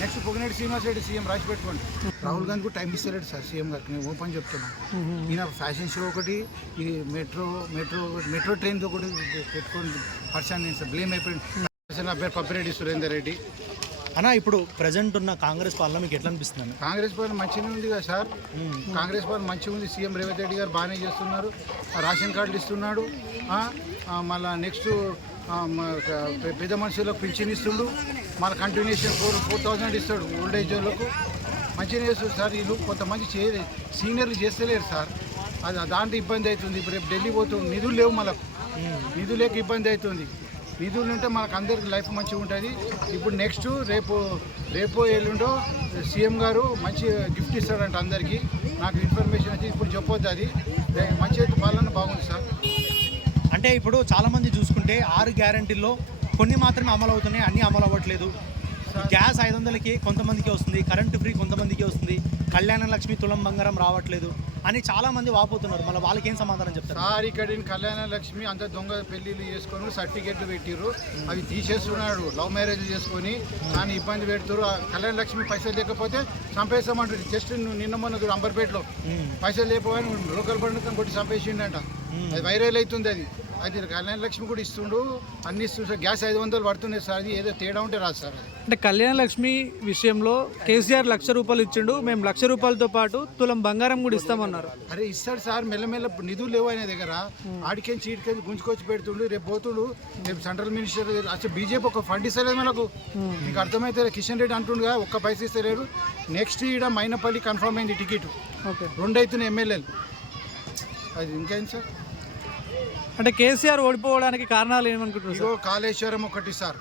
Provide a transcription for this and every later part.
Next Ponguleti Srinivas Reddy CM రాసి పెట్టుకోండి. రాహుల్ గాంధీ కూడా టైం ఇస్తలేడు సార్ సీఎం గారికి. నేను ఓపెన్ చెప్తున్నా. ఈయన ఫ్యాషన్ షో ఒకటి ఈ మెట్రో మెట్రో మెట్రో ట్రైన్ ఒకటి పెట్టుకొని పర్సన్ నేను సార్ బ్లేమ్ అయిపోయింది పేరు పప్పిరెడ్డి సురేందర్ రెడ్డి. అన్న ఇప్పుడు ప్రజెంట్ ఉన్న కాంగ్రెస్ పాలన మీకు ఎట్లా అనిపిస్తుంది? కాంగ్రెస్ పాలన మంచిగా ఉంది కదా సార్. కాంగ్రెస్ పాలన మంచిగా ఉంది. సీఎం రేవంత్ రెడ్డి గారు బాగానే చేస్తున్నారు. రేషన్ కార్డులు ఇస్తున్నాడు. మళ్ళా నెక్స్ట్ పెద్ద మనుషులకు పింఛన్ ఇస్తుండు మన కంటిన్యూషన్ ఫోర్ ఫోర్ థౌజండ్ ఇస్తాడు ఓల్డ్ ఏజ్ వాళ్ళకు. మంచిగా చేస్తుంది సార్ వీళ్ళు కొంతమంది చేయలేదు సీనియర్లు చేస్తలేరు సార్. అది దాంట్లో ఇబ్బంది అవుతుంది. ఇప్పుడు రేపు ఢిల్లీ పోతుంది నిధులు లేవు మనకు. నిధులు లేక ఇబ్బంది అవుతుంది. నిధులు ఉంటే మనకు అందరికి లైఫ్ మంచిగా ఉంటుంది. ఇప్పుడు నెక్స్ట్ రేపు రేపు ఎల్లుండో సీఎం గారు మంచి గిఫ్ట్ ఇస్తాడంట అందరికీ. నాకు ఇన్ఫర్మేషన్ వచ్చి ఇప్పుడు చెప్పొద్దు అది. మంచి అయితే పాలన బాగుంది సార్. అంటే ఇప్పుడు చాలా మంది చూసుకుంటే ఆరు గ్యారంటీల్లో కొన్ని మాత్రమే అమలు అవుతున్నాయి అన్నీ అమలు అవ్వట్లేదు గ్యాస్ ఐదు వందలకి కొంతమందికి వస్తుంది కరెంటు ఫ్రీ కొంతమందికి వస్తుంది కళ్యాణ లక్ష్మి తులం బంగారం రావట్లేదు అని చాలా మంది వాపోతున్నారు. మళ్ళీ వాళ్ళకి ఏం సమాధానం చెప్తారు? సార్ ఇక్కడ కళ్యాణ లక్ష్మి అంత దొంగ పెళ్ళిళ్ళు చేసుకొని సర్టిఫికెట్లు పెట్టిర్రు. అవి తీసేస్తున్నాడు లవ్ మ్యారేజ్ చేసుకొని. కానీ ఇబ్బంది పెడుతురు కళ్యాణ లక్ష్మి పైసలు లేకపోతే చంపేస్తామంటారు జస్ట్ నువ్వు నిన్న మొన్న అంబర్పేటలో. పైసలు లేకపోగానే లోకల్ పండుగ కొట్టి చంపేసిండంట. అది వైరల్ అవుతుంది అది. అది కళ్యాణ లక్ష్మి కూడా ఇస్తుండు. అన్ని గ్యాస్ ఐదు వందలు పడుతున్నాయి సార్. అది ఏదో తేడా ఉంటే రాదు సార్ అది. అంటే కళ్యాణ లక్ష్మి విషయంలో కేసీఆర్ లక్ష రూపాయలు ఇచ్చిండు. మేము లక్ష రూపాయలతో పాటు తులం బంగారం కూడా ఇస్తామన్నారు. అరే ఇస్తాడు సార్. మెల్లమెల్ల నిధులు లేవు ఆయన దగ్గర. ఆడికేం చీటికేం గుంజుకొచ్చి పెడుతుండు. రేపు పోతుడు. రేపు సెంట్రల్ మినిస్టర్ అసలు బీజేపీ ఒక ఫండ్ ఇస్తలేదు మనకు. మీకు అర్థమైతే కిషన్ రెడ్డి అంటుండగా ఒక్క పైసా ఇస్తలేరు నెక్స్ట్ ఈడ మైనపల్లి కన్ఫర్మ్ అయింది టికెట్. రెండు అవుతున్నాయి ఎమ్మెల్యేలు. అది ఇంకేం సార్? అంటే కేసీఆర్ ఓడిపోవడానికి కారణాలు ఏమనుకుంటున్నారు ఇగో కాళేశ్వరం ఒకటి సార్.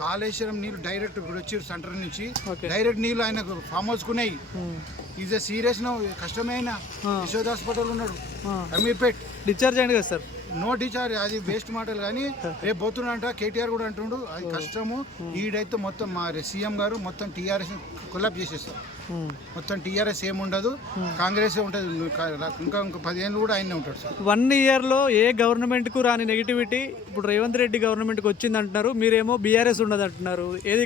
కాళేశ్వరం నీళ్ళు డైరెక్ట్ ఇప్పుడు వచ్చి సెంటర్ నుంచి. డైరెక్ట్ నీళ్ళు ఆయనకు ఫామ్ హౌస్ కున్నాయి ఈజ్ సీరియస్ కష్టమైన యశోద్ హాస్పిటల్ ఉన్నాడు. అమీర్పేట్. డిశ్చార్జ్ అయ్యింది కదా సార్? నో టీచర్ అది వేస్ట్ మాటలు కానీ రేపు పోతున్నంట కేటీఆర్ కూడా అంటుండు అది కష్టము. ఈడైతే మొత్తం మా సీఎం గారు మొత్తం టీఆర్ఎస్ కొలాబ్ చేసేస్తారు. మొత్తం టీఆర్ఎస్ ఏముండదు కాంగ్రెస్ ఉంటుంది. ఇంకా ఇంకా పదిహేను కూడా ఆయనే ఉంటాడు సార్. వన్ ఇయర్లో ఏ గవర్నమెంట్కు రాని నెగిటివిటీ ఇప్పుడు రేవంత్ రెడ్డి గవర్నమెంట్కి వచ్చింది అంటున్నారు మీరేమో బీఆర్ఎస్ ఉండదు అంటున్నారు. ఏది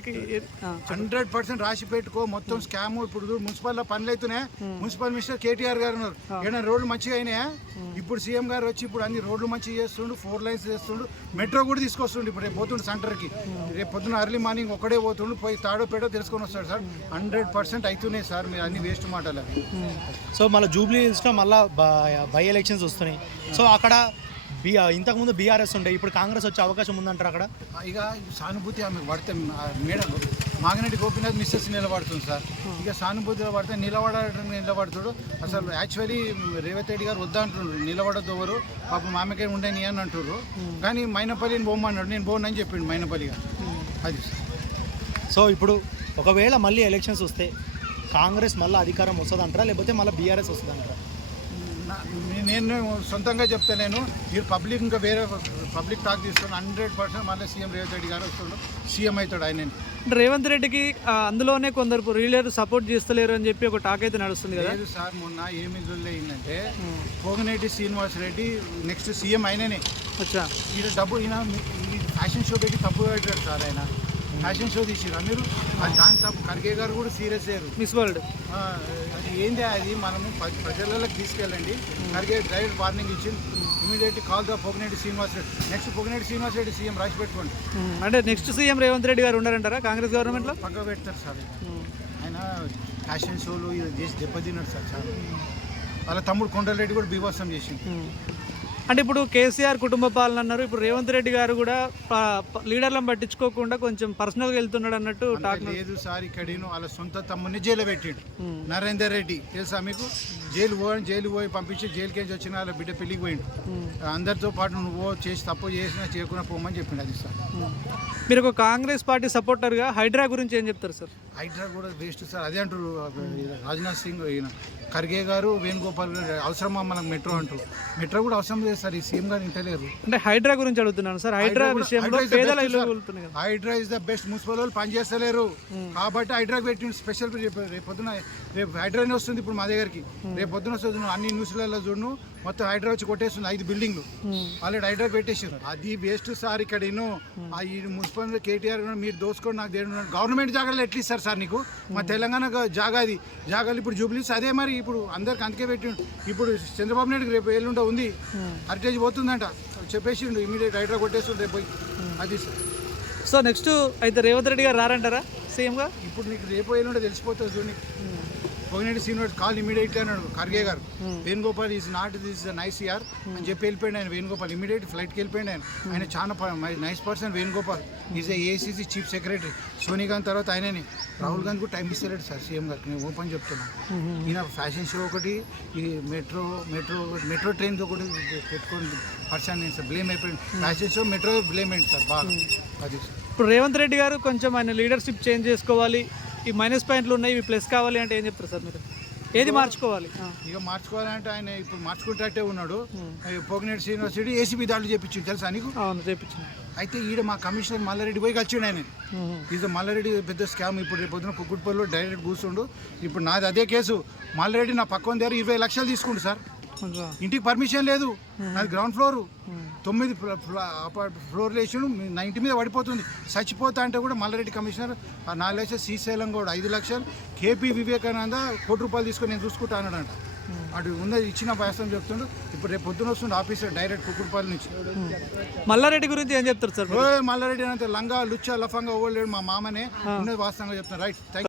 హండ్రెడ్ పర్సెంట్ రాసి పెట్టుకో మొత్తం స్కామ్ ఇప్పుడు మున్సిపల్లో పనులు అవుతున్నాయి మున్సిపల్ మినిస్టర్ కేటీఆర్ గారు ఉన్నారు. ఏమైనా రోడ్లు మంచిగా అయినాయా? ఇప్పుడు సీఎం గారు వచ్చి ఇప్పుడు అన్ని రోడ్లు మంచిగా చేస్తుండు ఫోర్ లైన్స్ చేస్తుండు. మెట్రో కూడా తీసుకొస్తుండు ఇప్పుడు రేపు పోతుండు సెంటర్కి. రేపు పొద్దున అర్లీ మార్నింగ్ ఒకడే పోతుండు పోయి తాడో పేడో తెలుసుకొని వస్తాడు సార్. హండ్రెడ్ పర్సెంట్ అవుతున్నాయి సార్ మీరు అన్ని వేస్ట్ మాటలు సో మళ్ళీ జూబ్లీ హిల్స్లో మళ్ళీ బై ఎలక్షన్స్ వస్తున్నాయి. సో అక్కడ బి ఇంతకుముందు బీఆర్ఎస్ ఉండే ఇప్పుడు కాంగ్రెస్ వచ్చే అవకాశం ఉందంటారు అక్కడ? ఇక సానుభూతి ఆమె పడితే మేడం మాగనటి గోపీనాథ్ మిస్సెస్ నిలబడుతుంది సార్. ఇక సానుభూతిలో పడితే నిలబడటం నిలబడుతాడు. అసలు యాక్చువల్లీ రేవంత్ రెడ్డి గారు వద్దంటుండ్రు నిలబడద్దు ఎవరు? పాపం ఆమెకే ఉండని అని అంటుర్రు. కానీ మైనపల్లిని పోమన్నాడు నేను పోనని చెప్పిండు మైనపల్లి గారు. అది సో ఇప్పుడు ఒకవేళ మళ్ళీ ఎలక్షన్స్ వస్తే కాంగ్రెస్ మళ్ళీ అధికారం వస్తుంది అంటారా లేకపోతే మళ్ళీ బీఆర్ఎస్ వస్తుంది అంటారా నా- నేను సొంతంగా చెప్తలేను మీరు పబ్లిక్ ఇంకా వేరే పబ్లిక్ టాక్ తీసుకుని హండ్రెడ్ పర్సెంట్ మళ్ళీ సీఎం రేవంత్ రెడ్డి గారు వస్తుండు. సీఎం అవుతాడు ఆయన. రేవంత్ రెడ్డికి అందులోనే కొందరు రీలర్ సపోర్ట్ చేస్తలేరు అని చెప్పి ఒక టాక్ అయితే నడుస్తుంది కదా. లేదు సార్ మొన్న ఏమి అయిందంటే పోగనేటి శ్రీనివాస్ రెడ్డి నెక్స్ట్ సీఎం ఆయననే. అచ్చా. ఈయన డబ్బు ఈయన ఈ ఫ్యాషన్ షో పెట్టి తప్పు పెట్టాడు సార్ ఆయన. ఫ్యాషన్ షో తీసిరా మీరు? అది దాని తప్పు ఖర్గే గారు కూడా సీరియస్ అయ్యారు. Miss world. అది ఏంది అది? మనము ప్ర- ప్రజలలోకి తీసుకెళ్ళండి. ఖర్గే డైరెక్ట్ వార్నింగ్ ఇచ్చి immediate call the Ponguleti Srinivas Reddy. Next Ponguleti Srinivas Reddy CM రాసి పెట్టుకోండి. అంటే నెక్స్ట్ సీఎం రేవంత్ రెడ్డి గారు ఉన్నారంటారా కాంగ్రెస్ గవర్నమెంట్లో? పక్క పెడతారు సార్ ఆయన. ఫ్యాషన్ షోలు ఇది చేసి దెబ్బతిన్నాడు సార్ చాలా. వాళ్ళ తమ్ముడు కొండలరెడ్డి కూడా బీభత్సం చేసిండు. అంటే ఇప్పుడు కేసీఆర్ కుటుంబ పాలన అన్నారు. ఇప్పుడు రేవంత్ రెడ్డి గారు కూడా లీడర్లను పట్టించుకోకుండా కొంచెం పర్సనల్గా వెళ్తున్నాడు అన్నట్టు లేదు సార్ ఇక్కడేను వాళ్ళ సొంత తమ్ముడిని జైలు పెట్టిండు. నరేందర్ రెడ్డి తెలుసా మీకు? జైలు పోయి జైలు పోయి పంపించి జైలుకి వచ్చిన వాళ్ళ బిడ్డ పెళ్ళికి పోయిండు. అందరితో పాటు నువ్వు చేసి తప్పు చేసినా చేయకుండా పోమని చెప్పిండు అది సార్. మీరు ఒక కాంగ్రెస్ పార్టీ సపోర్టర్గా హైడ్రా గురించి ఏం చెప్తారు సార్? హైడ్రా కూడా వేస్ట్ సార్. అదే అంటారు రాజ్నాథ్ సింగ్ ఈయన ఖర్గే గారు వేణుగోపాల్ గారు అవసరమా మనకు మెట్రో అంటారు. మెట్రో కూడా అవసరం లేదు సార్ ఈ సీఎం గారు ఇంటలేరు. అంటే హైడ్రా గురించి అడుగుతున్నాను సార్. హైడ్రా విషయంలో హైడ్రా is the పేదల best, ఇల్లు sir. కూలుతున్నాయి కదా. Hydraa is the best municipal వాళ్ళు పనిచేస్తలేరు కాబట్టి హైడ్రా పెట్టిండు స్పెషల్ రేపు రేపు పొద్దున రేపు హైడ్రానే వస్తుంది ఇప్పుడు మా దగ్గరికి. రేపు పొద్దున వస్తుంది నువ్వు అన్ని న్యూస్లలో చూడు మొత్తం హైడ్రా వచ్చి కొట్టేస్తుంది ఐదు బిల్డింగ్లు. ఆల్రెడీ హైడ్రా పెట్టేసారు అది వేస్ట్ సార్ ఇక్కడ ఎన్నో ఆ ఈ మున్సిపల్ కేటీఆర్ మీరు దోసుకోండి నాకు దేడు గవర్నమెంట్ జాగాలు ఎట్లా ఇస్తారు సార్ నీకు? మా తెలంగాణ జాగా అది. జాగాలు ఇప్పుడు జూబ్లీస్ అదే మరి ఇప్పుడు అందరికి అందుకే పెట్టి ఇప్పుడు చంద్రబాబు నాయుడు రేపు ఎల్లుండ ఉంది. హరిటేజ్ పోతుందంట. చెప్పేసిండు ఇమీడియట్ హైడ్రా కొట్టేస్తుండే రేపు పోయి. అది సార్. సో నెక్స్ట్ అయితే రేవంత్ రెడ్డి గారు రారంటారా? సీఎంగా? ఇప్పుడు నీకు రేపు ఎల్లుండ తెలిసిపోతుంది చూడండి పొగినేటి శ్రీనివాస్ కాల్ ఇమీడియట్లీ అన్నాడు Kharge garu. Venugopal is not this nice year అని చెప్పి వెళ్ళిపోయాడు ఆయన వేణుగోపాల్. ఇమీడియట్ ఫ్లైట్కి వెళ్ళిపోయాడు ఆయన. ఆయన చాలా nice person Venugopal. Is ACC chief secretary Sonia Gandhi తర్వాత ఆయననే. రాహుల్ గాంధీ కూడా టైం ఇస్తలేడు సార్ సీఎం గారికి. నేను ఓపెన్ చెప్తున్నాను ఈయన ఫ్యాషన్ షో ఒకటి ఈ మెట్రో మెట్రో మెట్రో ట్రైన్తో ఒకటి పెట్టుకొని పర్సన్ నేను సార్ బ్లేమ్ అయిపోయింది. ఫ్యాషన్ షో మెట్రో బ్లేమ్ అయింది సార్ బాగా. అది ఇప్పుడు రేవంత్ రెడ్డి గారు కొంచెం ఆయన లీడర్షిప్ చేంజ్ చేసుకోవాలి. ఈ మైనస్ పాయింట్లు ఉన్నాయి ఇవి ప్లస్ కావాలి అంటే ఏం చెప్తారు సార్ మీరు? ఏది మార్చుకోవాలి. ఇక మార్చుకోవాలంటే ఆయన ఇప్పుడు మార్చుకుంటే ఉన్నాడు. పోగినేటి యూనివర్సిటీ ఏసీబీ దాడులు చేపించింది తెలుసా నీకు? అవును చేపించింది అయితే ఈడ మా కమిషనర్ మల్లారెడ్డి పోయి వచ్చిండు ఆయన ఇది మల్లారెడ్డి పెద్ద స్కామ్ ఇప్పుడు రేపు పొద్దున కుక్కుట్పల్లిలో డైరెక్ట్ కూర్చుండు. ఇప్పుడు నాది అదే కేసు. మల్లారెడ్డి నా పక్కన దగ్గర ఇరవై లక్షలు తీసుకుండు సార్. ఇంటికి పర్మిషన్ లేదు. నాది గ్రౌండ్ ఫ్లోర్. తొమ్మిది ఫ్లోర్లు వేసిండు నా ఇంటి మీద పడిపోతుంది. చచ్చిపోతా అంటే కూడా మల్లారెడ్డి కమిషనర్ ఆ నాలుగు లక్షలు శ్రీశైలం కూడా ఐదు లక్షలు. కేపీ వివేకానంద కోటి రూపాయలు తీసుకొని నేను చూసుకుంటా అన్నాడంట. అటు ఉన్నది ఇచ్చిన వ్యాసం చెప్తుండు. ఇప్పుడు రేపు పొద్దున వస్తుంది ఆఫీసర్ డైరెక్ట్ కుక్కుడుపల్లి నుంచి. మల్లారెడ్డి గురించి ఏం చెప్తారు సార్? మల్లారెడ్డి అంటే లంగా లుచ్చా లఫంగా ఓవలేడు మా మామనే ఉన్నది వాస్తవంగా చెప్తాను రైట్ థ్యాంక్